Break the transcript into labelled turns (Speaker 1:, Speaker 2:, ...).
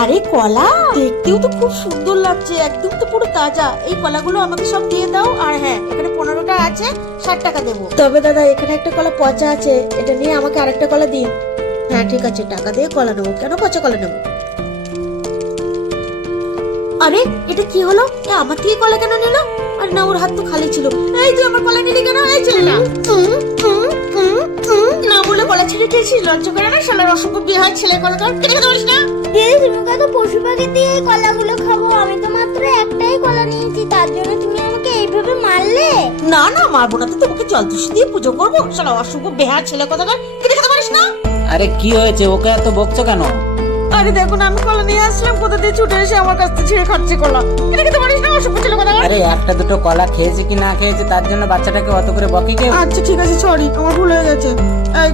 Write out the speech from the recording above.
Speaker 1: আরে কলা দেখতেও তো খুব সুন্দর লাগছে। একদম তো পুরো তাজা। এই কলাগুলো আমাকে সব দিয়ে দাও। আর হ্যাঁ এখানে পনেরোটা আছে ষাট টাকা দেবো। তবে দাদা এখানে একটা কলা পচা আছে। এটা নিয়ে আমাকে আরেকটা কলা দিন। হ্যাঁ ঠিক আছে। টাকা দিয়ে কলা নেব। কেন পচা কলা নেব? আরে এটা কি হলো? এ আমার থেকে কলা কেন নিল? আর না ওর হাত তো খালি ছিল। এই তুই আমার কলা নিলি কেন? এই ছেলেটা। না বলে কলা লজ্জা করে না? শালার অসংখ্য বিয়ে হয় ছেলে কলা তোর কেটে খেতে পারিস না?
Speaker 2: দিদি তুমি কত পশু পাখি দিয়ে এই কলাগুলো খাব আমি তো মাত্র একটাই কলা নিয়েছি তার জন্য তুমি আমাকে এইভাবে মারলে?
Speaker 1: না না মারবো না তো তোমাকে জল তুষি দিয়ে পুজো করব। শালা অসংখ্য বেহার ছেলে কথা কেটে খেতে পারিস না?
Speaker 3: আরে কি হয়েছে ওকে এত বকছো কেন?
Speaker 1: আরে দেখো না আমি কলা নিয়ে আসলাম কোথা দিয়ে ছুটে এসে আমার কাছ থেকে ছিঁড়ে খাচ্ছে কলা। কেটে খেতে পারিস না ছেলে কথা
Speaker 3: আরে একটা দুটো কলা খেয়েছে কি না খেয়েছে তার জন্য বাচ্চাটাকে অত করে বকি কেউ?
Speaker 1: আচ্ছা ঠিক আছে সরি আমার ভুল হয়ে গেছে। এই